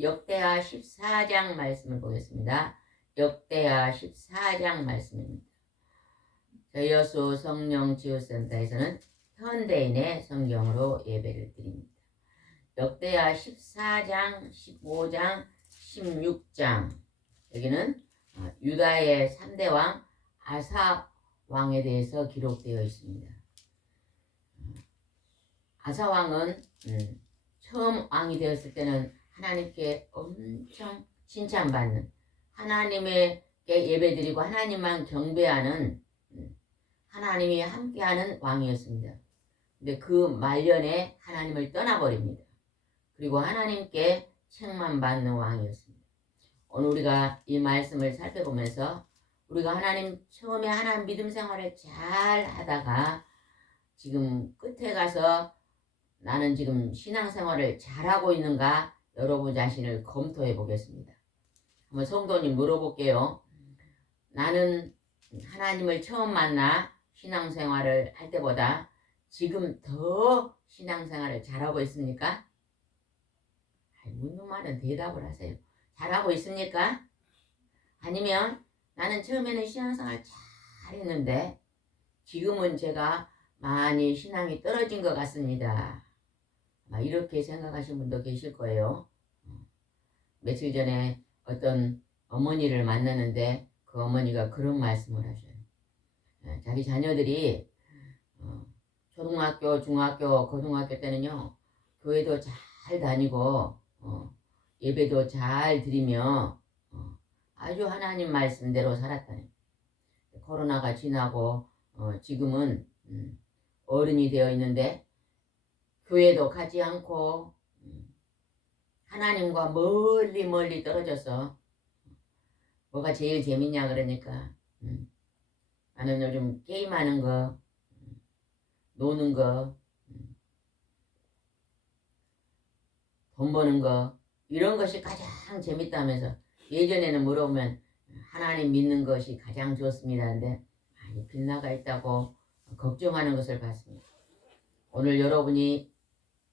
역대하 14장 말씀을 보겠습니다. 역대하 14장 말씀입니다. 여수 성령치유센터에서는 현대인의 성경으로 예배를 드립니다. 역대하 14장, 15장, 16장 여기는 유다의 3대 왕 아사 왕에 대해서 기록되어 있습니다. 아사 왕은 처음 왕이 되었을 때는 하나님께 엄청 칭찬받는, 하나님에게 예배드리고 하나님만 경배하는, 하나님이 함께하는 왕이었습니다. 근데 그 말년에 하나님을 떠나버립니다. 그리고 하나님께 책만 받는 왕이었습니다. 오늘 우리가 이 말씀을 살펴보면서 우리가 처음에 하나님 믿음 생활을 잘 하다가 지금 끝에 가서 나는 지금 신앙생활을 잘하고 있는가 여러분 자신을 검토해 보겠습니다. 한번 성도님 물어볼게요. 나는 하나님을 처음 만나 신앙생활을 할 때보다 지금 더 신앙생활을 잘하고 있습니까? 묻는 말은 대답을 하세요. 잘하고 있습니까? 아니면 나는 처음에는 신앙생활 잘했는데 지금은 제가 많이 신앙이 떨어진 것 같습니다. 이렇게 생각하시는 분도 계실 거예요. 며칠 전에 어떤 어머니를 만났는데 그 어머니가 그런 말씀을 하셔요. 자기 자녀들이 초등학교, 중학교, 고등학교 때는요 교회도 잘 다니고 예배도 잘 드리며 아주 하나님 말씀대로 살았다네. 코로나가 지나고 지금은 어른이 되어 있는데 교회도 가지 않고 하나님과 멀리 떨어져서 뭐가 제일 재밌냐 그러니까 나는 요즘 게임하는 거, 노는 거, 돈 버는 거 이런 것이 가장 재밌다면서 예전에는 물어보면 하나님 믿는 것이 가장 좋습니다. 근데 많이 빗나가 있다고 걱정하는 것을 봤습니다. 오늘 여러분이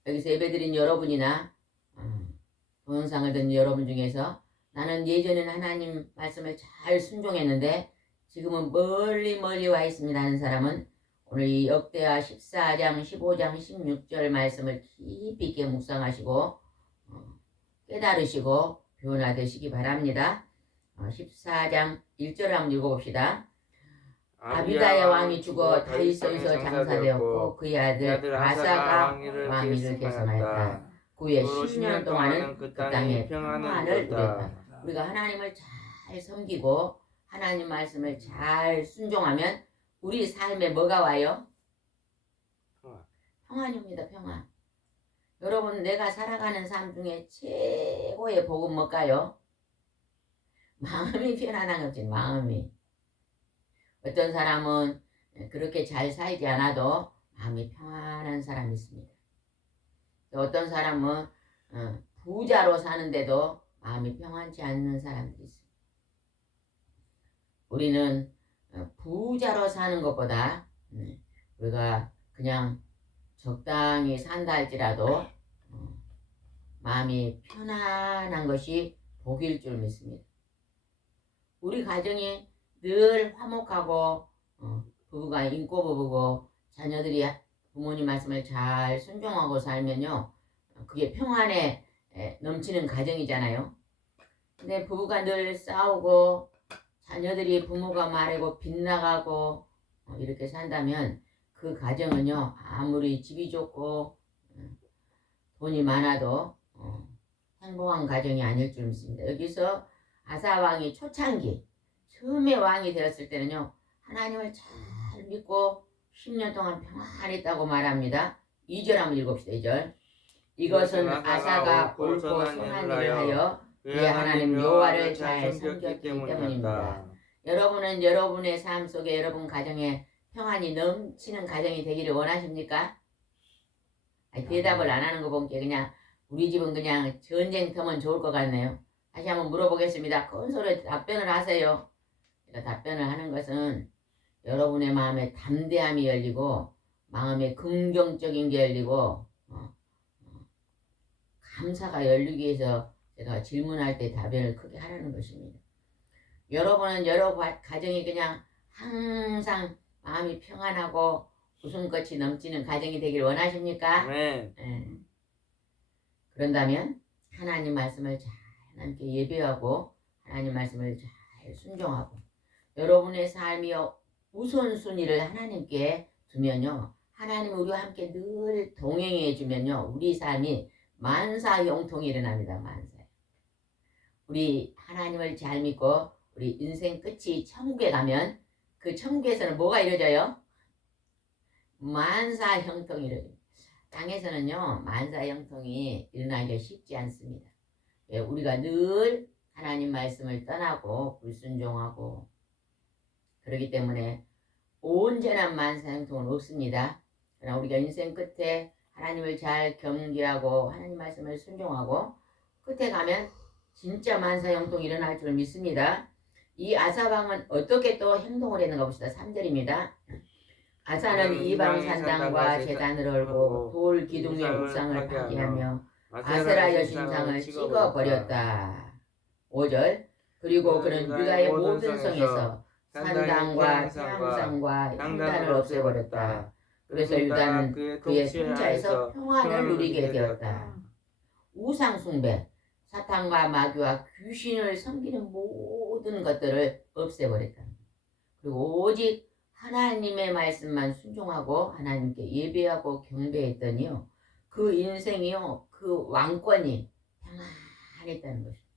여기서 예배드린 여러분이나 동영상을 듣는 여러분 중에서 나는 예전에는 하나님 말씀을 잘 순종했는데 지금은 멀리 와 있습니다 하는 사람은 오늘 이 역대하 14장, 15장, 16절 말씀을 깊이 있게 묵상하시고 깨달으시고 변화되시기 바랍니다. 14장 1절을 한번 읽어봅시다. 아비다의 왕이 죽어 다윗성에서 장사되었고 그의 아들 아사가 왕위를 계승하였다. 그의 10년 동안은 그 땅에 평안을 누렸다. 우리가 하나님을 잘 섬기고 하나님 말씀을 잘 순종하면 우리 삶에 뭐가 와요? 평안입니다. 평안. 여러분 내가 살아가는 삶 중에 최고의 복은 뭘까요? 마음이 편안한 거지. 마음이. 어떤 사람은 그렇게 잘 살지 않아도 마음이 평안한 사람이 있습니다. 또 어떤 사람은 부자로 사는데도 마음이 평안치 않는 사람들이 있습니다. 우리는 부자로 사는 것보다 우리가 그냥 적당히 산다 할지라도 마음이 편안한 것이 복일 줄 믿습니다. 우리 가정이 늘 화목하고 부부가 인고 부부고 자녀들이 부모님 말씀을 잘 순종하고 살면요 그게 평안에 넘치는 가정이잖아요. 근데 부부가 늘 싸우고 자녀들이 부모가 말하고 빗나가고 이렇게 산다면 그 가정은요 아무리 집이 좋고 돈이 많아도 행복한 가정이 아닐 줄 믿습니다. 여기서 아사 왕이 초창기 처음에 왕이 되었을 때는요 하나님을 잘 믿고 10년 동안 평안했다고 말합니다. 2절 한번 읽읍시다. 2절. 이것은 아사가 옳고 선한 일을 하여 그의 하나님 여호와를 잘 섬겼기 때문입니다. 여러분은 여러분의 삶 속에 여러분 가정에 평안이 넘치는 가정이 되기를 원하십니까? 대답을 안 하는 거 보니까 그냥 우리 집은 그냥 전쟁터면 좋을 것 같네요. 다시 한번 물어보겠습니다. 큰 소리로 답변을 하세요. 답변을 하는 것은 여러분의 마음에 담대함이 열리고 마음에 긍정적인 게 열리고 감사가 열리기 위해서 제가 질문할 때 답변을 크게 하라는 것입니다. 여러분은 여러 가정이 그냥 항상 마음이 평안하고 웃음꽃이 넘치는 가정이 되길 원하십니까? 네. 그런다면 하나님 말씀을 잘 하나님께 예배하고 하나님 말씀을 잘 순종하고 여러분의 삶이 우선순위를 하나님께 두면요 하나님 우리와 함께 늘 동행해 주면요 우리 삶이 만사형통이 일어납니다. 만사. 우리 하나님을 잘 믿고 우리 인생 끝이 천국에 가면 그 천국에서는 뭐가 이루어져요? 만사형통이 이루어져요. 땅에서는요 만사형통이 일어나기가 쉽지 않습니다. 우리가 늘 하나님 말씀을 떠나고 불순종하고 그렇기 때문에 온전한 만사형통은 없습니다. 그러나 우리가 인생 끝에 하나님을 잘 경계하고 하나님 말씀을 순종하고 끝에 가면 진짜 만사형통이 일어날 줄 믿습니다. 이 아사왕은 어떻게 또 행동을 했는가 봅시다. 3절입니다. 아사는 이방 산당과 제단을 헐고 돌 기둥의 우상을 파괴하며 아세라 여신상을 찍어버렸다. 5절. 그리고 그는 유다의 모든 성에서 산당과 태양상과 향단을 없애버렸다. 그래서 유다는 그의 통치하에서 평안을 누리게 되었다. 우상 숭배, 사탄과 마귀와 귀신을 섬기는 모든 것들을 없애버렸다. 그리고 오직 하나님의 말씀만 순종하고 하나님께 예배하고 경배했더니요 그 인생이요 그 왕권이 평안했다는 것입니다.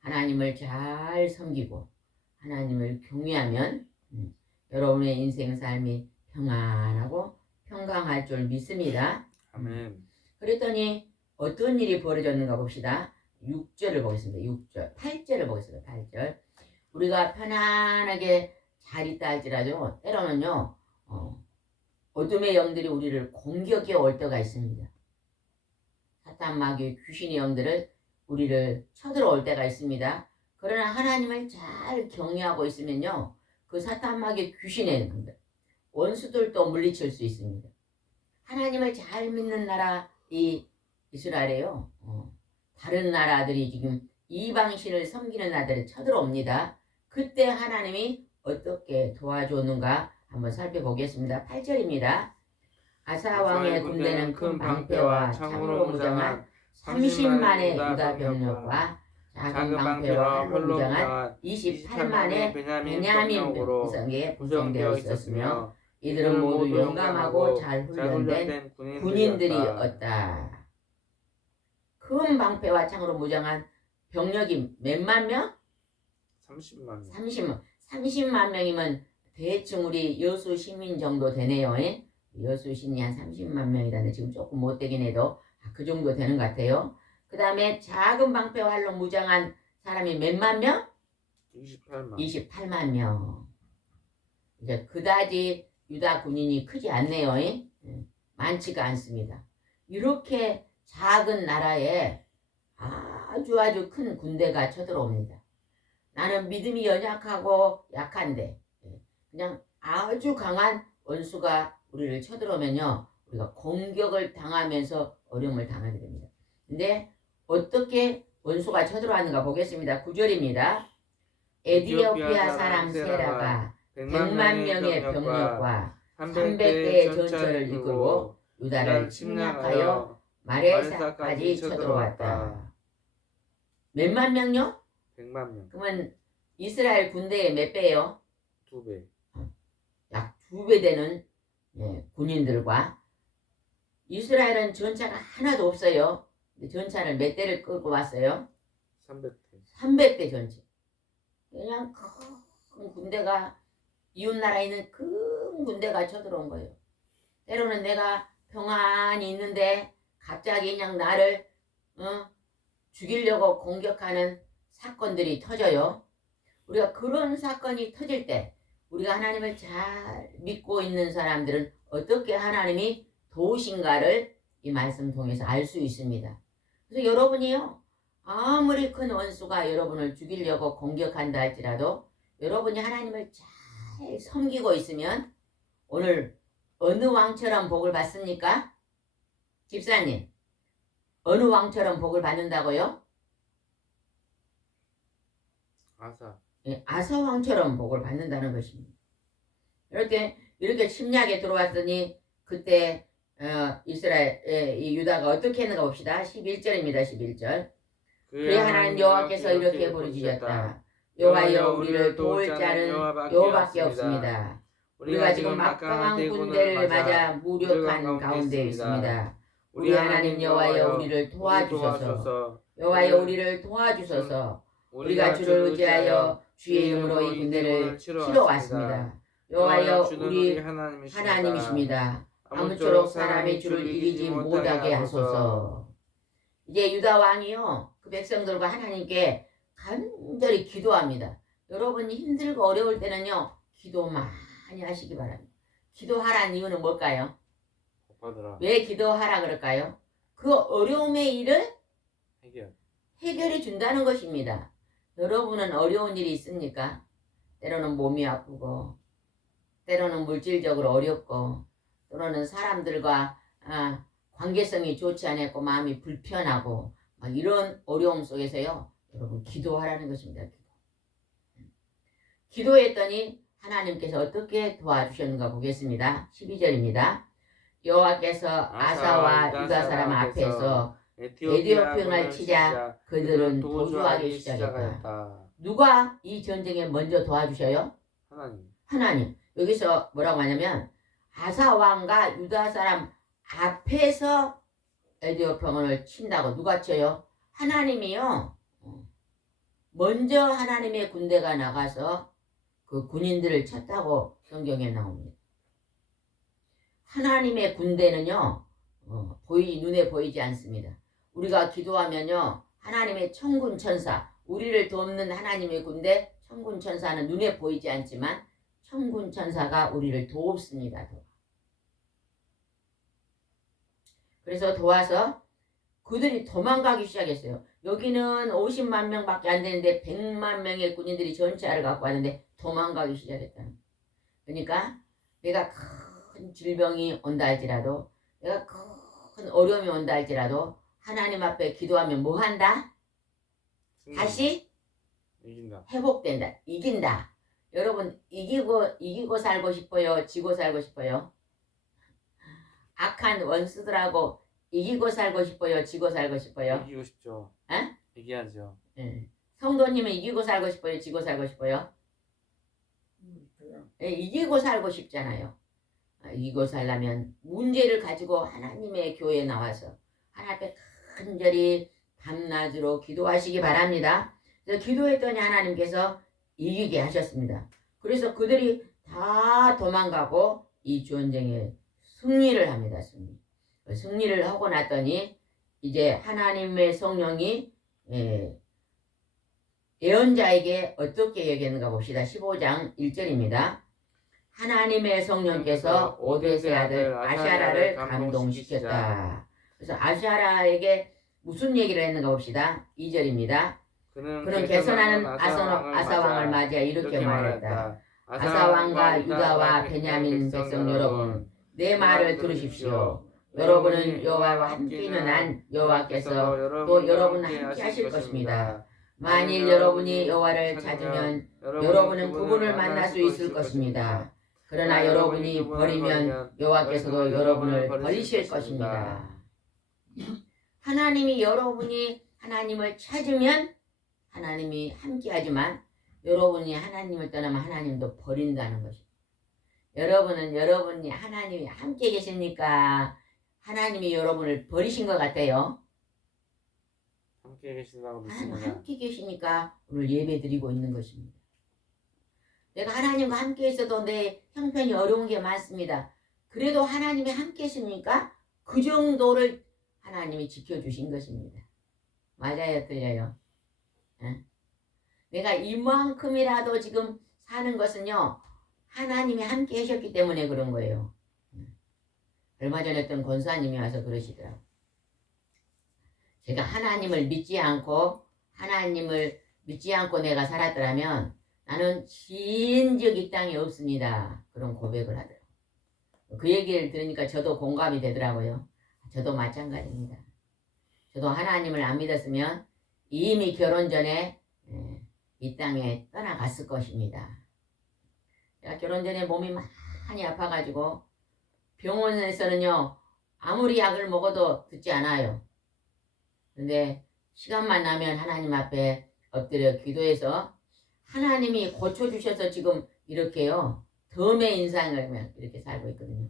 하나님을 잘 섬기고 하나님을 경외하면 여러분의 인생 삶이 평안하고 평강할 줄 믿습니다. 아멘. 그랬더니 어떤 일이 벌어졌는가 봅시다. 6절을 보겠습니다. 6절, 8절을 보겠습니다. 8절. 우리가 편안하게 잘 있다 할지라도 때로는요 어둠의 영들이 우리를 공격해 올 때가 있습니다. 사탄 마귀 귀신의 영들을 우리를 쳐들어올 때가 있습니다. 그러나 하나님을 잘 경외하고 있으면요 그 사탄 마귀 귀신의 원수들도 물리칠 수 있습니다. 하나님을 잘 믿는 나라 이 이스라엘에요 다른 나라들이 지금 이방신을 섬기는 나라들이 쳐들어옵니다. 그때 하나님이 어떻게 도와줬는가 한번 살펴보겠습니다. 8절입니다. 아사 왕의 군대는 큰 방패와 창으로 무장한 30만의 유다 병력과 작은 방패와 활로 무장한 28만의 베냐민 백성에 구성되어 있었으며 이들은 모두 용감하고 잘 훈련된 군인들이었다. 큰 방패와 창으로 무장한 병력이 몇만 명? 30만 30만 명이면 대충 우리 여수 시민 정도 되네요. 여수 시민이 한 30만 명이라는데 지금 조금 못되긴 해도 그 정도 되는 것 같아요. 그 다음에 작은 방패와 활로 무장한 사람이 몇만 명? 28만 명. 이제 그다지 유다 군인이 크지 않네요. 많지가 않습니다. 이렇게 작은 나라에 아주 큰 군대가 쳐들어옵니다. 나는 믿음이 연약하고 약한데 그냥 아주 강한 원수가 우리를 쳐들어오면요 우리가 공격을 당하면서 어려움을 당하게 됩니다. 근데 어떻게 원수가 쳐들어왔는가 보겠습니다. 9절입니다. 에디오피아 사람 세라가 100만 명의 병력과 300대의 전차를 이끌고 유다를 침략하여 마레사까지 쳐들어왔다. 몇만 명요? 100만 명. 그러면 이스라엘 군대의 몇 배요? 2배. 약 2배 되는 군인들과 이스라엘은 전차가 하나도 없어요. 전차를 몇 대를 끌고 왔어요? 300대. 300대 전차. 그냥 큰 군대가 이웃나라에 있는 큰 군대가 쳐들어온 거예요. 때로는 내가 평안히 있는데 갑자기 그냥 나를 죽이려고 공격하는 사건들이 터져요. 우리가 그런 사건이 터질 때 우리가 하나님을 잘 믿고 있는 사람들은 어떻게 하나님이 도우신가를 이 말씀 통해서 알 수 있습니다. 그래서 여러분이요 아무리 큰 원수가 여러분을 죽이려고 공격한다 할지라도 여러분이 하나님을 잘 섬기고 있으면 오늘 어느 왕처럼 복을 받습니까? 집사님 어느 왕처럼 복을 받는다고요? 아사. 아사 왕처럼 복을 받는다는 것입니다. 이렇게 침략에 들어왔더니 그때 이스라엘 이 유다가 어떻게 했는가 봅시다. 11절입니다. 11절. 그의 하나님 여호와께서 이렇게 부르짖었다. 여호와여 우리를 도울 자는 여호와밖에 없습니다. 우리가 지금 막강한 군대를 맞아 무력한 가운데 있습니다. 우리 하나님 여호와여 우리를 도와주소서. 여호와여 우리를 도와주소서. 우리가 주를 의지하여 주의 이름으로 이 군대를 치러 왔습니다. 여호와여 우리 하나님이십니다. 아무쪼록 사람이 주를 이기지 못하게 하소서. 이제 유다 왕이요 그 백성들과 하나님께 간절히 기도합니다. 여러분이 힘들고 어려울 때는요 기도 많이 하시기 바랍니다. 기도하라는 이유는 뭘까요? 왜 기도하라 그럴까요? 그 어려움의 일을 해결해 준다는 것입니다. 여러분은 어려운 일이 있습니까? 때로는 몸이 아프고 때로는 물질적으로 어렵고 때로는 사람들과 관계성이 좋지 않고 마음이 불편하고 막 이런 어려움 속에서요 여러분 기도하라는 것입니다. 기도했더니 하나님께서 어떻게 도와주셨는가 보겠습니다. 12절입니다. 여호와께서 아사와 유다 사람 앞에서 에디오피온을 치자 그들은 도주하기 시작했다. 누가 이 전쟁에 먼저 도와주셔요? 하나님. 여기서 뭐라고 하냐면 아사 왕과 유다 사람 앞에서 에디오피온을 친다고 누가 쳐요? 하나님이요. 먼저 하나님의 군대가 나가서 그 군인들을 쳤다고 성경에 나옵니다. 하나님의 군대는요 눈에 보이지 않습니다. 우리가 기도하면요 하나님의 천군 천사 우리를 돕는 하나님의 군대 천군 천사는 눈에 보이지 않지만 천군 천사가 우리를 돕습니다. 그래서 도와서 그들이 도망가기 시작했어요. 여기는 50만 명밖에 안 되는데 100만 명의 군인들이 전차를 갖고 왔는데 도망가기 시작했다. 그러니까 내가 큰 질병이 온다 할지라도, 내가 큰 어려움이 온다 할지라도 하나님 앞에 기도하면 뭐 한다? 다시 이긴다. 회복된다. 이긴다. 여러분 이기고 살고 싶어요? 지고 살고 싶어요? 악한 원수들하고 이기고 살고 싶어요? 지고 살고 싶어요? 이기고 싶죠. 에? 이겨야죠. 예. 성도님은 이기고 살고 싶어요? 지고 살고 싶어요? 예, 이기고 살고 싶잖아요. 이기고 살려면 문제를 가지고 하나님의 교회에 나와서 하나님 앞에 간절히 밤낮으로 기도하시기 바랍니다. 그래서 기도했더니 하나님께서 이기게 하셨습니다. 그래서 그들이 다 도망가고 이 전쟁에 승리를 합니다. 승리를 하고 났더니 이제 하나님의 성령이 예언자에게 어떻게 얘기했는가 봅시다. 15장 1절입니다. 하나님의 성령께서 오벳의 아들 아샤라를 감동시켰다. 그래서 아샤라에게 무슨 얘기를 했는가 봅시다. 2절입니다. 그는 개선하는 아사왕을 맞이하 이렇게 말했다. 아사왕과 유다와 베냐민 백성 여러분, 내 말을 들으십시오. 여러분은 여호와와 함께 있는 한 여호와께서 또 여러분과 함께 하실 것입니다. 만일 여러분이 여호와를 찾으면 여러분은 그분을 만날 수 있을 것입니다. 그러나 여러분이 버리면 여호와께서도 여러분을 버리실 것입니다. 하나님이 여러분이 하나님을 찾으면 하나님이 함께하지만 여러분이 하나님을 떠나면 하나님도 버린다는 것입니다. 여러분은 여러분이 하나님이 함께 계십니까? 하나님이 여러분을 버리신 것 같아요. 함께 계신다고 하나님 믿습니다. 함께 계시니까 오늘 예배 드리고 있는 것입니다. 내가 하나님과 함께 있어도 내 형편이 어려운 게 많습니다. 그래도 하나님이 함께 있으니까 그 정도를 하나님이 지켜주신 것입니다. 맞아요, 틀려요? 응? 내가 이만큼이라도 지금 사는 것은요, 하나님이 함께 하셨기 때문에 그런 거예요. 얼마 전에 어떤 권사님이 와서 그러시더라고요. 제가 하나님을 믿지 않고 내가 살았더라면 나는 진즉 이 땅에 없습니다. 그런 고백을 하더라고요. 그 얘기를 들으니까 저도 공감이 되더라고요. 저도 마찬가지입니다. 저도 하나님을 안 믿었으면 이미 결혼 전에 이 땅에 떠나갔을 것입니다. 제가 결혼 전에 몸이 많이 아파가지고 병원에서는요, 아무리 약을 먹어도 듣지 않아요. 근데 시간만 나면 하나님 앞에 엎드려 기도해서 하나님이 고쳐주셔서 지금 이렇게요, 덤의 인상을 이렇게 살고 있거든요.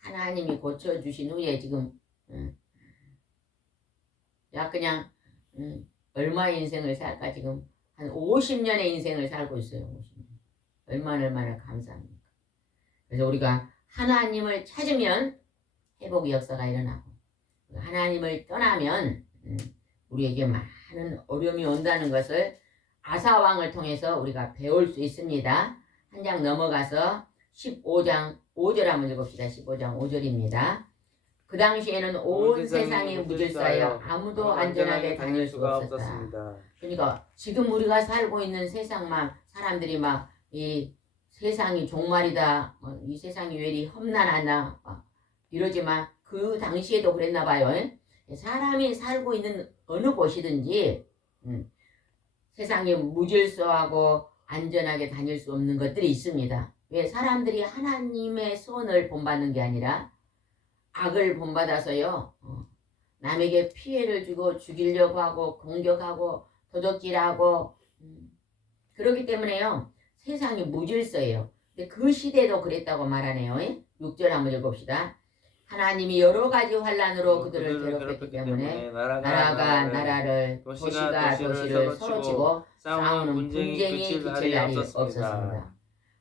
하나님이 고쳐주신 후에 지금 그냥 얼마의 인생을 살까 지금 한 50년의 인생을 살고 있어요. 50년. 얼마나 감사합니까? 그래서 우리가 하나님을 찾으면 회복의 역사가 일어나고 하나님을 떠나면 우리에게 많은 어려움이 온다는 것을 아사왕을 통해서 우리가 배울 수 있습니다. 한 장 넘어가서 15장 5절 한번 읽읍시다. 15장 5절입니다. 그 당시에는 온 세상이 무질서하여 아무도 안전하게 다닐 수가 없었다. 그러니까 지금 우리가 살고 있는 세상만 사람들이 막 이 세상이 종말이다, 이 세상이 왜 이리 험난하나 이러지만 그 당시에도 그랬나 봐요. 사람이 살고 있는 어느 곳이든지 세상이 무질서하고 안전하게 다닐 수 없는 것들이 있습니다. 왜? 사람들이 하나님의 선을 본받는 게 아니라 악을 본받아서요, 남에게 피해를 주고 죽이려고 하고 공격하고 도적질하고 그렇기 때문에요, 세상이 무질서예요. 근데 그 시대도 그랬다고 말하네요. 6절 한번 읽읍시다. 하나님이 여러 가지 환난으로 그들을 괴롭혔기 때문에 나라가 나라를, 도시가 도시를 서로치고 싸우는 분쟁이 그칠 날이 없었습니다.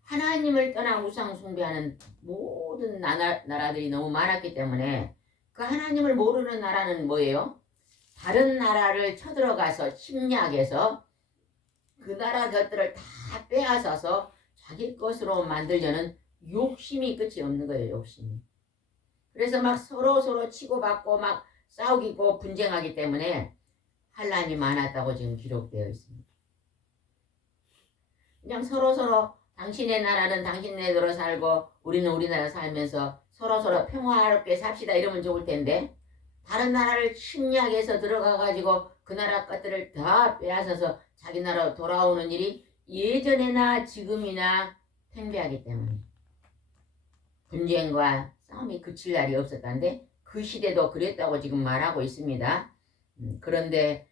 하나님을 떠나 우상 숭배하는 모든 나라들이 너무 많았기 때문에 그 하나님을 모르는 나라는 뭐예요? 다른 나라를 쳐들어가서 침략해서 그 그 나라 것들을 다 빼앗아서 자기 것으로 만들려는 욕심이 끝이 없는 거예요. 욕심이. 그래서 막 서로 치고받고 막 싸우고 분쟁하기 때문에 환란이 많았다고 지금 기록되어 있습니다. 그냥 서로 당신의 나라는 당신네대로 살고 우리는 우리나라 살면서 서로 평화롭게 삽시다 이러면 좋을 텐데 다른 나라를 침략해서 들어가 가지고 그 나라 것들을 다 빼앗아서 자기 나라로 돌아오는 일이 예전에나 지금이나 팽배하기 때문에 분쟁과 싸움이 그칠 날이 없었다는데 그 시대도 그랬다고 지금 말하고 있습니다. 그런데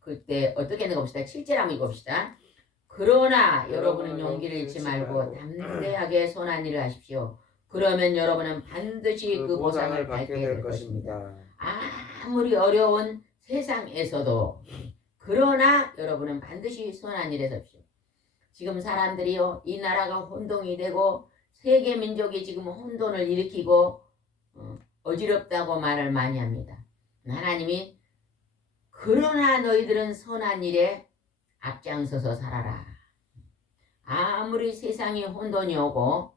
그때 어떻게 했는가 봅시다. 7절 한번 읽어봅시다. 그러나 여러분은 용기를 잃지 말고 담대하게 선한 일을 하십시오. 그러면 여러분은 반드시 그 보상을 받게 될 것입니다. 아무리 어려운 세상에서도 그러나 여러분은 반드시 선한 일을 하십시오. 지금 사람들이요 이 나라가 혼동이 되고 세계 민족이 지금 혼돈을 일으키고 어지럽다고 말을 많이 합니다. 하나님이 그러나 너희들은 선한 일에 앞장서서 살아라. 아무리 세상이 혼돈이 오고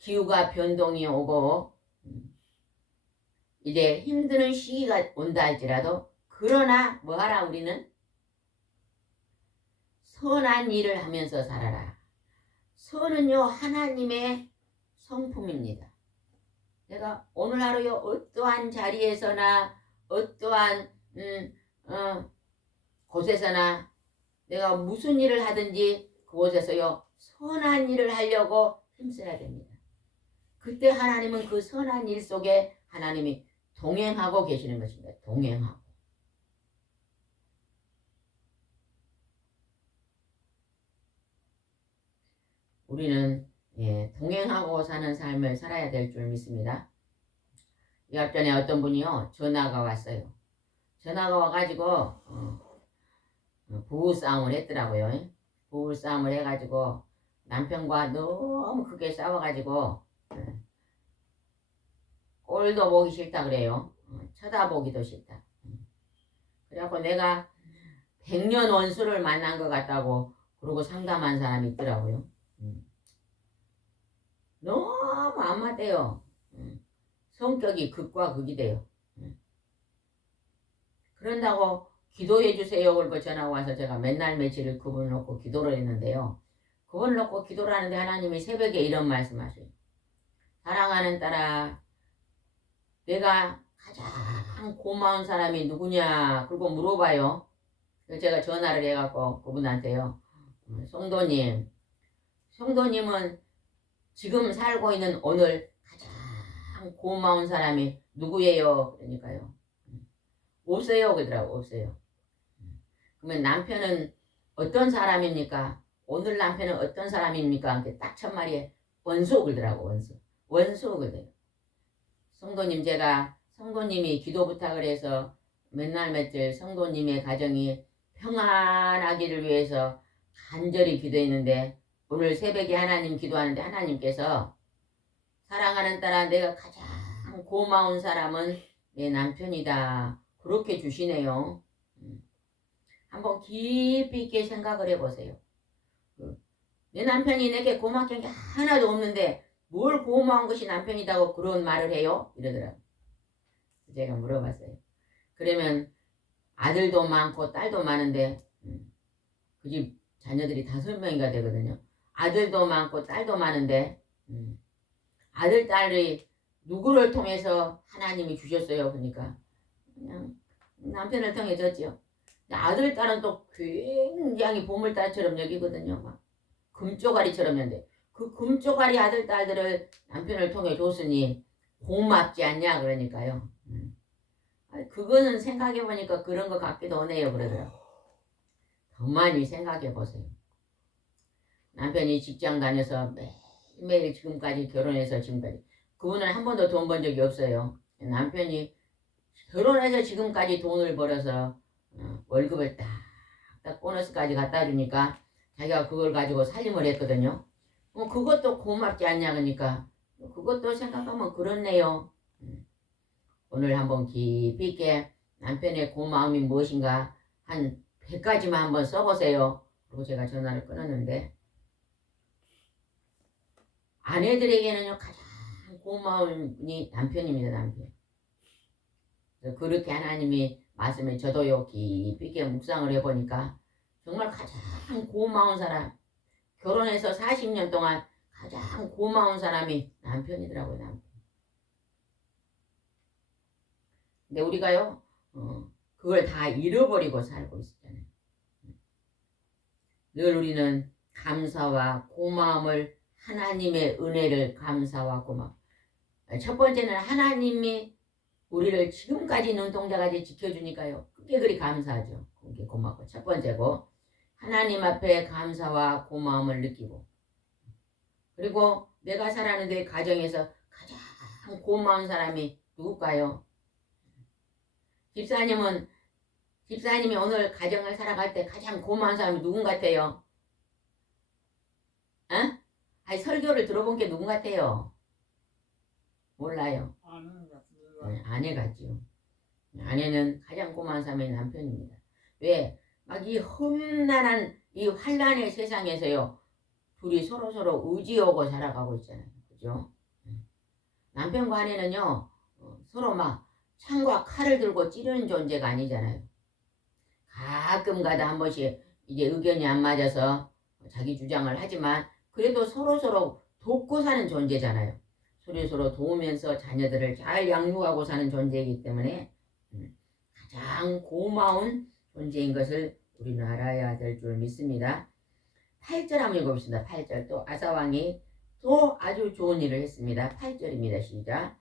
기후가 변동이 오고 이제 힘드는 시기가 온다 할지라도 그러나 뭐하라 우리는 선한 일을 하면서 살아라. 선은요 하나님의 성품입니다. 내가 오늘 하루요 어떠한 자리에서나 어떠한 곳에서나 내가 무슨 일을 하든지 그곳에서요 선한 일을 하려고 힘써야 됩니다. 그때 하나님은 그 선한 일 속에 하나님이 동행하고 계시는 것입니다. 동행하고. 우리는 동행하고 사는 삶을 살아야 될 줄 믿습니다. 이 앞전에 어떤 분이요 전화가 왔어요. 전화가 와가지고 부부싸움을 했더라고요. 부부싸움을 해가지고 남편과 너무 크게 싸워가지고 꼴도 보기 싫다 그래요. 쳐다보기도 싫다. 그래갖고 내가 100년 원수를 만난 것 같다고 그러고 상담한 사람이 있더라고요. 너무 안 맞대요. 성격이 극과 극이 돼요. 그런다고 기도해 주세요. 그러고 전화 와서 제가 맨날 며칠을 그분을 놓고 기도를 했는데요. 그분을 놓고 기도를 하는데 하나님이 새벽에 이런 말씀하셔요. 사랑하는 딸아, 내가 가장 고마운 사람이 누구냐? 그리고 물어봐요. 그래서 제가 전화를 해갖고 그분한테요. 성도님은 지금 살고 있는 오늘 가장 고마운 사람이 누구예요? 그러니까요. 없어요. 그러더라고. 없어요. 그러면 남편은 어떤 사람입니까? 오늘 남편은 어떤 사람입니까? 딱 첫마디에 원수 그러더라고. 원수 그래요. 성도님 제가 성도님이 기도 부탁을 해서 맨날 며칠 성도님의 가정이 평안하기를 위해서 간절히 기도했는데 오늘 새벽에 하나님 기도하는데 하나님께서 사랑하는 딸아 내가 가장 고마운 사람은 내 남편이다. 그렇게 주시네요. 한번 깊이 있게 생각을 해보세요. 내 남편이 내게 고마운 게 하나도 없는데 뭘 고마운 것이 남편이다고 그런 말을 해요? 이러더라고요. 제가 물어봤어요. 그러면 아들도 많고 딸도 많은데 그 집 자녀들이 5명인가 되거든요. 아들도 많고 딸도 많은데 아들, 딸이 누구를 통해서 하나님이 주셨어요? 그러니까 그냥 남편을 통해 줬죠. 아들, 딸은 또 굉장히 보물딸처럼 여기거든요. 막 금쪽아리처럼 연데 그 금쪽아리 아들, 딸들을 남편을 통해 줬으니 고맙지 않냐 그러니까요. 그거는 생각해보니까 그런 것 같기도 하네요. 그러더라고요. 더 많이 생각해보세요. 남편이 직장 다녀서 매일 지금까지 결혼해서 지금까지 그분은 한 번도 돈 번 적이 없어요. 남편이 결혼해서 지금까지 돈을 벌어서 월급을 딱 보너스까지 갖다 주니까 자기가 그걸 가지고 살림을 했거든요. 그것도 고맙지 않냐 그러니까 그것도 생각하면 그렇네요. 오늘 한번 깊이 있게 남편의 고마움이 무엇인가 한 100가지만 한번 써보세요. 그리고 제가 전화를 끊었는데 아내들에게는요 가장 고마운 분이 남편입니다. 남편. 그래서 그렇게 하나님이 말씀을 저도요 깊이 있게 묵상을 해보니까 정말 가장 고마운 사람, 결혼해서 40년 동안 가장 고마운 사람이 남편이더라고요. 남편. 근데 우리가요 그걸 다 잃어버리고 살고 있잖아요. 늘 우리는 감사와 고마움을, 하나님의 은혜를 감사와 고마움. 첫 번째는 하나님이 우리를 지금까지 눈동자까지 지켜주니까요 그게 그리 감사하죠. 그게 고맙고 첫 번째고, 하나님 앞에 감사와 고마움을 느끼고, 그리고 내가 살아가는 내 가정에서 가장 고마운 사람이 누굴까요? 집사님이 오늘 가정을 살아갈 때 가장 고마운 사람이 누군 같아요? 어? 아니 설교를 들어본 게 누군 같아요? 몰라요. 네, 아내 같지요. 아내는 가장 고마운 사람이 남편입니다. 왜? 막 이 험난한 이 환란의 세상에서요 둘이 서로 의지하고 살아가고 있잖아요. 그죠? 남편과 아내는요 서로 막 창과 칼을 들고 찌르는 존재가 아니잖아요. 가끔가다 한 번씩 이게 의견이 안 맞아서 자기 주장을 하지만 그래도 서로 돕고 사는 존재잖아요. 서로 도우면서 자녀들을 잘 양육하고 사는 존재이기 때문에 가장 고마운 존재인 것을 우리는 알아야 될 줄 믿습니다. 8절 한번 읽어보겠습니다. 8절. 또 아사왕이 또 아주 좋은 일을 했습니다. 8절입니다. 시작.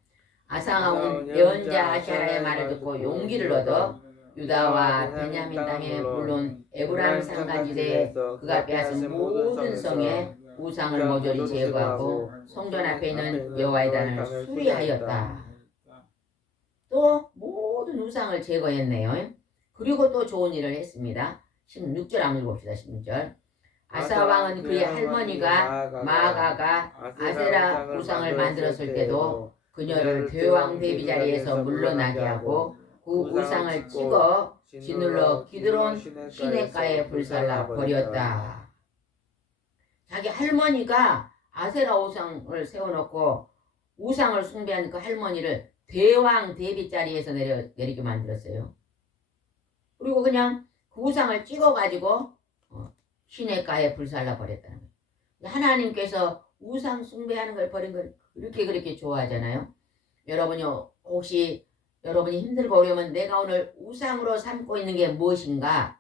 아사왕은 예언자 아시아라의 말을 듣고 용기를 얻어 유다와 베냐민 땅에 물론 에브라임 산간지대에 그가 빼앗은 모든 성에 우상을 모조리 제거하고 성전 앞에 있는 여호와의 단을 수리하였다. 또 모든 우상을 제거했네요. 그리고 또 좋은 일을 했습니다. 16절 한번 읽어봅시다. 16절. 아사 왕은 그의 할머니가 마아가가 아세라 우상을 만들었을 때도 그녀를 대왕 대비 자리에서 물러나게 하고 그 우상을 찍어 짓눌러 기드론 시냇가에 불살라 버렸다. 자기 할머니가 아세라 우상을 세워놓고 우상을 숭배한 그 할머니를 대왕 대비 자리에서 내리게 만들었어요. 그리고 그냥 그 우상을 찍어가지고 시냇가에 불살라 버렸다는 거예요. 하나님께서 우상 숭배하는 걸 버린 걸 그렇게 좋아하잖아요. 여러분이 혹시 여러분이 힘들고 어려우면 내가 오늘 우상으로 삼고 있는 게 무엇인가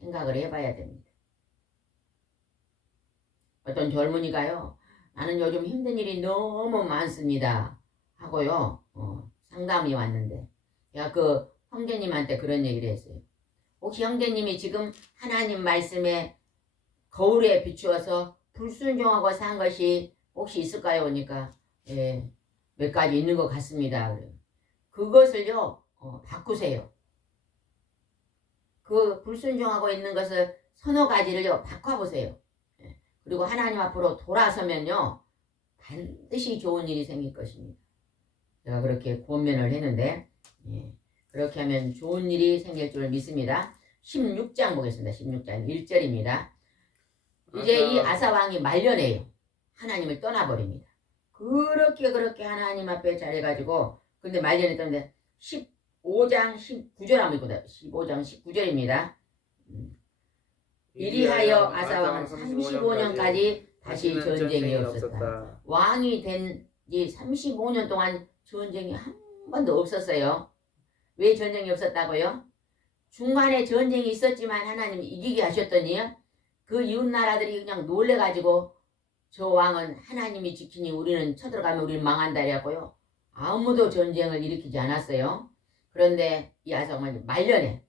생각을 해봐야 됩니다. 어떤 젊은이가요, 나는 요즘 힘든 일이 너무 많습니다 하고요 상담이 왔는데 제가 그 형제님한테 그런 얘기를 했어요. 혹시 형제님이 지금 하나님 말씀에 거울에 비추어서 불순종하고 산 것이 혹시 있을까요? 그러니까 예, 몇 가지 있는 것 같습니다. 그것을요 바꾸세요. 그 불순종하고 있는 것을 서너 가지를요 바꿔보세요. 예, 그리고 하나님 앞으로 돌아서면요 반드시 좋은 일이 생길 것입니다. 제가 그렇게 권면을 했는데 예, 그렇게 하면 좋은 일이 생길 줄 믿습니다. 16장 보겠습니다. 16장 1절입니다. 이제 이 아사왕이 말년해요. 하나님을 떠나버립니다. 그렇게 하나님 앞에 잘해가지고 근데 말년했던데 15장 19절 한번 읽어보자. 15장 19절입니다. 이리하여 아사왕은 35년까지 다시 전쟁이 없었다. 왕이 된 지 35년 동안 전쟁이 한 번도 없었어요. 왜 전쟁이 없었다고요? 중간에 전쟁이 있었지만 하나님이 이기게 하셨더니 그 이웃 나라들이 그냥 놀래가지고 저 왕은 하나님이 지키니 우리는 쳐들어가면 우리는 망한다 이랬고요. 아무도 전쟁을 일으키지 않았어요. 그런데 이 아사왕은 말년에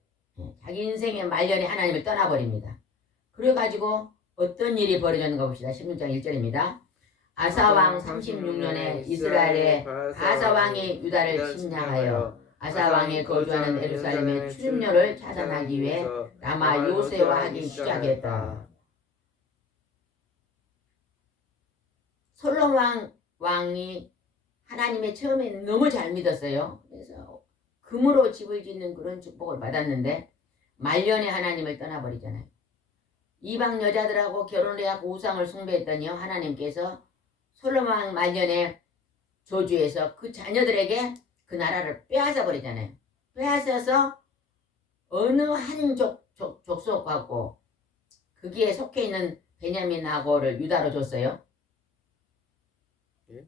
자기 인생의 말년에 하나님을 떠나버립니다. 그래가지고 어떤 일이 벌어졌는가 봅시다. 16장 1절입니다. 아사왕 36년에 이스라엘의 바사왕이 유다를 침략하여 아사왕이 거주하는 예루살렘의 출입로를 차단하기 위해 라마 요새화하기 시작했다. 솔로몬 왕이 하나님의 처음에 너무 잘 믿었어요. 그래서 금으로 집을 짓는 그런 축복을 받았는데 말년에 하나님을 떠나버리잖아요. 이방 여자들하고 결혼을 해갖고 우상을 숭배했더니요. 하나님께서 솔로몬 말년에 저주해서 그 자녀들에게 그 나라를 빼앗아 버리잖아요. 빼앗아서 어느 한 족속 갖고 거기에 속해 있는 베냐민하고를 유다로 줬어요. 예?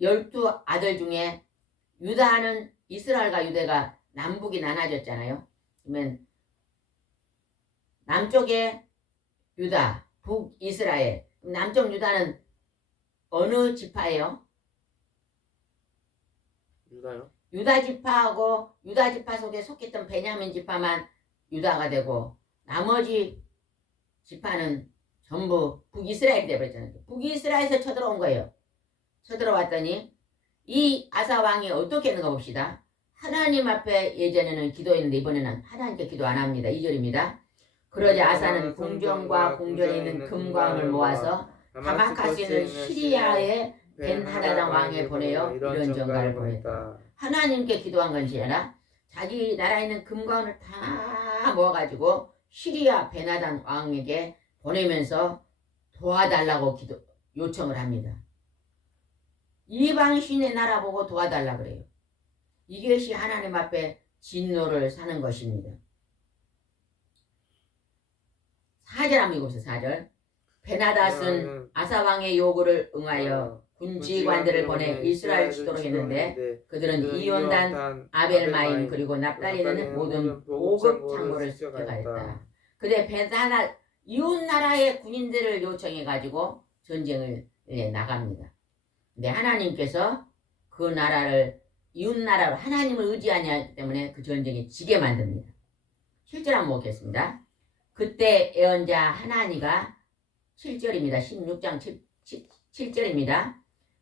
12아들 중에 유다는 이스라엘과 유다가 남북이 나눠졌잖아요. 그러면 남쪽에 유다, 북이스라엘. 남쪽 유다는 어느 지파예요? 유다요? 유다 지파하고 유다 지파 속에 속했던 베냐민 지파만 유다가 되고 나머지 지파는 전부 북이스라엘이 되어버렸잖아요. 북이스라엘에서 쳐들어온 거예요. 쳐들어왔더니 이 아사 왕이 어떻게 했는가 봅시다. 하나님 앞에 예전에는 기도했는데 이번에는 하나님께 기도 안 합니다. 2절입니다. 그러자 아사는 궁전과 궁전에 있는 금과 은을 모아서 다마카스에 있는 시리아의 벤하다단 왕에 보내어 이런 전가를 보냈다. 하나님께 기도한 건지 알아? 자기 나라에 있는 금과 은을 다 모아가지고 시리아 벤하단 왕에게 보내면서 도와달라고 요청을 합니다. 이방 신의 나라 보고 도와달라 그래요. 이것이 하나님 앞에 진노를 사는 것입니다. 4절 한번 읽어보세요. 4절. 베나닷은 아사왕의 요구를 응하여 군지관들을 보내 이스라엘 지도로 했는데 그들은 이온단, 아벨마임 그리고 납달리는 모든 보급 창고를 습격하였다. 그래 베나닷 이웃나라의 군인들을 요청해가지고 전쟁을 나갑니다. 근데 하나님께서 그 나라를 이웃나라로 하나님을 의지하냐 때문에 그 전쟁에 지게 만듭니다. 7절 한번 보겠습니다. 그때 예언자 하나니가 7절입니다. 16장 7절입니다.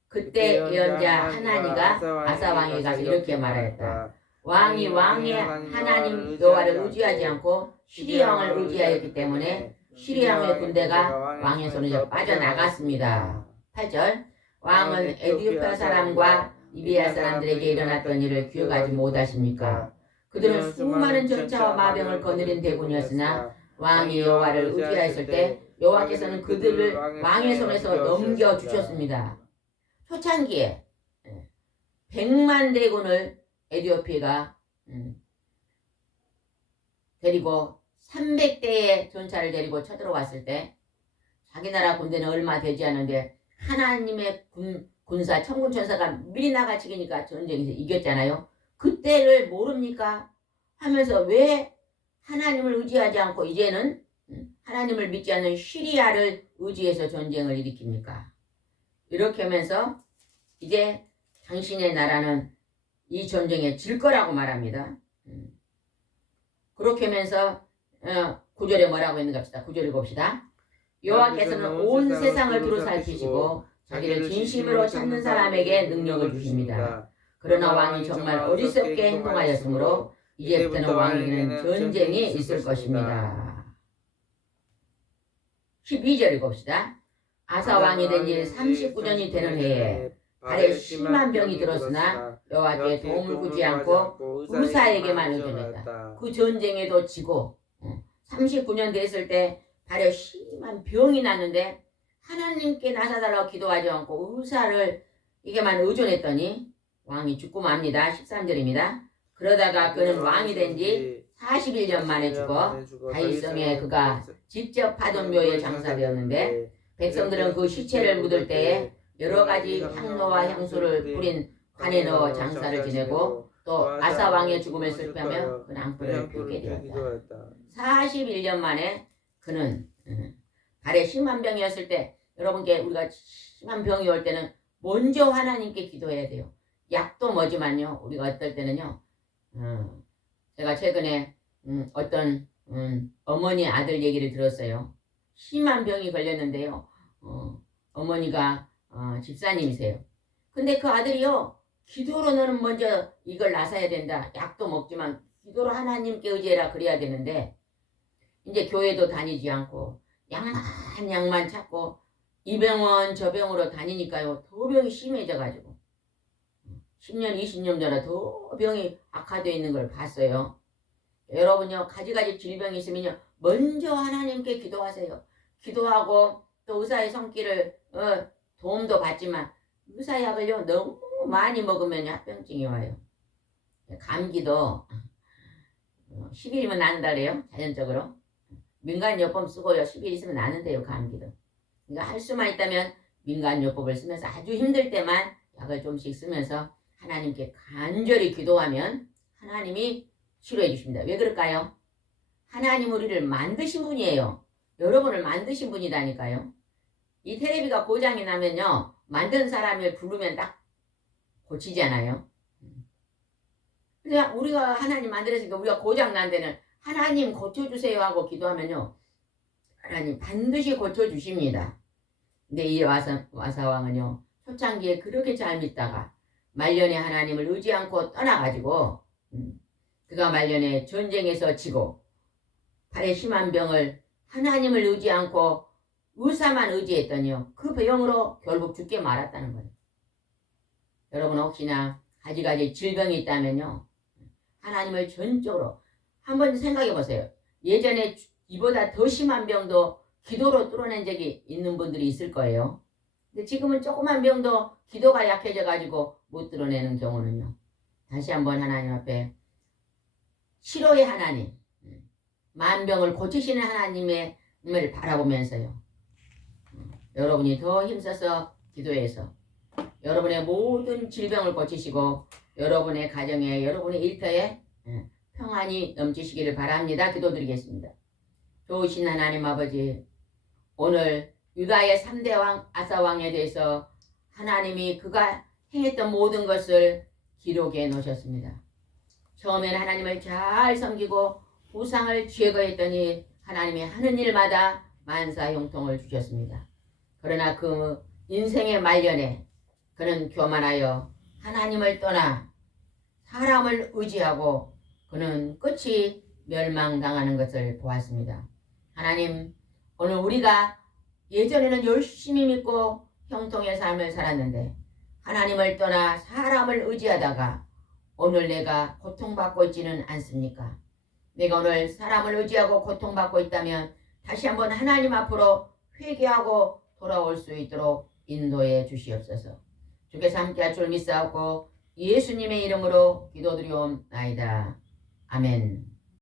그때 예언자 하나니가 아사왕에 가서 이렇게 말하였다. 왕이 왕의 하나님 여호와를 의지하지 않고 시리아 왕을 의지하였기 때문에 시리아 왕의 군대가 왕의 손에서 빠져나갔습니다. 8절 왕은 에디오피아 사람과 이베야 사람들에게 일어났던 일을 기억하지 못하십니까? 그들은 수많은 전차와 마병을 거느린 대군이었으나 왕이 여호와를 의지하였을 때 여호와께서는 그들을 왕의 손에서 넘겨주셨습니다. 초창기에 100만 대군을 에디오피아가 데리고 300대의 전차를 데리고 쳐들어왔을 때 자기 나라 군대는 얼마 되지 않은데 하나님의 군사 천군천사가 미리 나가치기니까 전쟁에서 이겼잖아요. 그때를 모릅니까? 하면서 왜 하나님을 의지하지 않고 이제는 하나님을 믿지 않는 시리아를 의지해서 전쟁을 일으킵니까? 이렇게 하면서 이제 당신의 나라는 이 전쟁에 질 거라고 말합니다. 그렇게 하면서 9절에 뭐라고 했는가 합시다. 9절 읽읍시다. 여호와께서는 온 세상을 두루 살피시고 자기를 진심으로 찾는 사람에게 능력을 주십니다. 그러나 왕이 정말 어리석게 행동하였으므로 이제부터는 왕에게는 전쟁이 있을 것입니다. 12절 읽읍시다. 아사 왕이 된 지 39년이 되는 해에 발에 심한 병이 들었으나 여호와께 도움을 구지 않고 우사에게만 의존했다. 그 전쟁에도 지고 39년 됐을 때 발에 심한 병이 났는데 하나님께 나서달라고 기도하지 않고 우사를 에게만 의존했더니 왕이 죽고 맙니다. 13절입니다. 그러다가 그는 왕이 된 지 41년 만에 죽어 다윗성에 그가 직접 파던 묘에 장사되었는데 백성들은 그 시체를 묻을 때에 여러 가지 향로와 향수를 뿌린 관에 넣어 장사를 지내고 또 아사 왕의 죽음을 슬퍼하며 그 낭불을 피우게 되었다. 41년 만에 그는 발에 심한 병이었을 때 여러분께 우리가 심한 병이 올 때는 먼저 하나님께 기도해야 돼요. 약도 뭐지만요. 우리가 어떨 때는요. 제가 최근에 어떤 어머니 아들 얘기를 들었어요. 심한 병이 걸렸는데요. 어머니가 집사님이세요. 근데 그 아들이요. 기도로 너는 먼저 이걸 나서야 된다. 약도 먹지만 기도로 하나님께 의지해라 그래야 되는데 이제 교회도 다니지 않고 약만 찾고 이 병원 저 병으로 다니니까요. 더 병이 심해져가지고 10년 20년 전에 더 병이 악화되어 있는 걸 봤어요. 여러분요 가지가지 질병이 있으면요 먼저 하나님께 기도하세요. 기도하고 또 의사의 손길을 도움도 받지만 의사약을요 너무 많이 먹으면 합병증이 와요. 감기도 10일이면 난다 그래요. 자연적으로. 민간요법 쓰고요. 10일 있으면 나는데요. 감기도. 그러니까 할 수만 있다면 민간요법을 쓰면서 아주 힘들 때만 약을 좀씩 쓰면서 하나님께 간절히 기도하면 하나님이 치료해 주십니다. 왜 그럴까요? 하나님 우리를 만드신 분이에요. 여러분을 만드신 분이다니까요. 이 테레비가 고장이 나면요. 만든 사람을 부르면 딱 고치잖아요. 그냥 우리가 하나님 만들었으니까 우리가 고장 난 데는 하나님 고쳐주세요 하고 기도하면요. 하나님 반드시 고쳐주십니다. 근데 이 와사왕은요. 초창기에 그렇게 잘 믿다가 말년에 하나님을 의지 않고 떠나가지고 그가 말년에 전쟁에서 지고 발에 심한 병을 하나님을 의지 않고 의사만 의지했더니요. 그 병으로 결국 죽게 말았다는 거예요. 여러분 혹시나 가지가지 질병이 있다면요. 하나님을 전적으로 한번 생각해 보세요. 예전에 이보다 더 심한 병도 기도로 뚫어낸 적이 있는 분들이 있을 거예요. 근데 지금은 조그만 병도 기도가 약해져 가지고 못 뚫어내는 경우는요. 다시 한번 하나님 앞에 치료의 하나님, 만병을 고치시는 하나님을 바라보면서요. 여러분이 더 힘써서 기도해서 여러분의 모든 질병을 고치시고 여러분의 가정에 여러분의 일터에 평안이 넘치시기를 바랍니다. 기도드리겠습니다. 좋으신 하나님 아버지, 오늘 유다의 3대 왕 아사왕에 대해서 하나님이 그가 행했던 모든 것을 기록해 놓으셨습니다. 처음에는 하나님을 잘 섬기고 우상을 제거했더니 하나님이 하는 일마다 만사 형통을 주셨습니다. 그러나 그 인생의 말년에 그는 교만하여 하나님을 떠나 사람을 의지하고 그는 끝이 멸망당하는 것을 보았습니다. 하나님, 오늘 우리가 예전에는 열심히 믿고 형통의 삶을 살았는데 하나님을 떠나 사람을 의지하다가 오늘 내가 고통받고 있지는 않습니까? 내가 오늘 사람을 의지하고 고통받고 있다면 다시 한번 하나님 앞으로 회개하고 돌아올 수 있도록 인도해 주시옵소서. 주께서 함께할 줄 믿사옵고 예수님의 이름으로 기도드리옵나이다. 아멘.